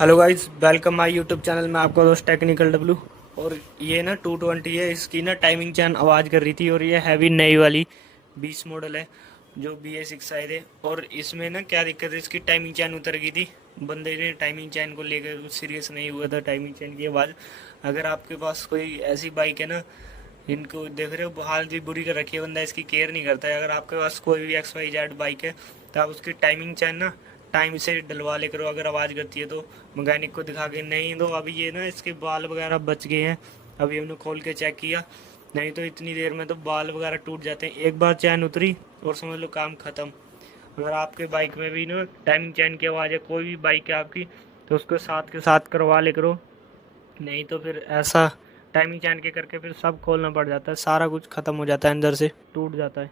Hello guys, welcome my YouTube channel में। आपका दोस्त टेक्निकल डब्लू। और ये ना 220 है, इसकी ना टाइमिंग चैन आवाज़ कर रही थी। और ये हैवी नई वाली 20 मॉडल है जो BS6 आए थे। और इसमें ना क्या दिक्कत है, इसकी टाइमिंग चैन उतर गई थी। बंदे ने टाइमिंग चैन को लेकर सीरियस नहीं हुआ था टाइमिंग चैन की आवाज़। अगर आपके पास कोई ऐसी बाइक है ना, इनको देख रहे हो हाल भी बुरी कर रखी है, बंदा इसकी केयर नहीं करता है। अगर आपके पास कोई भी XYZ बाइक है तो आप उसकी टाइमिंग चैन ना टाइम से डलवा ले करो। अगर आवाज़ करती है तो मैकेनिक को दिखा के। नहीं तो अभी ये ना इसके बाल वगैरह बच गए हैं, अभी हमने खोल के चेक किया। नहीं तो इतनी देर में तो बाल वगैरह टूट जाते हैं। एक बार चैन उतरी और समझ लो काम ख़त्म। अगर आपके बाइक में भी ना टाइमिंग चैन की आवाज़ है, कोई भी बाइक है आपकी, तो उसको साथ के साथ करवा ले करो। नहीं तो फिर ऐसा टाइमिंग चैन के करके फिर सब खोलना पड़ जाता है, सारा कुछ ख़त्म हो जाता है, अंदर से टूट जाता है।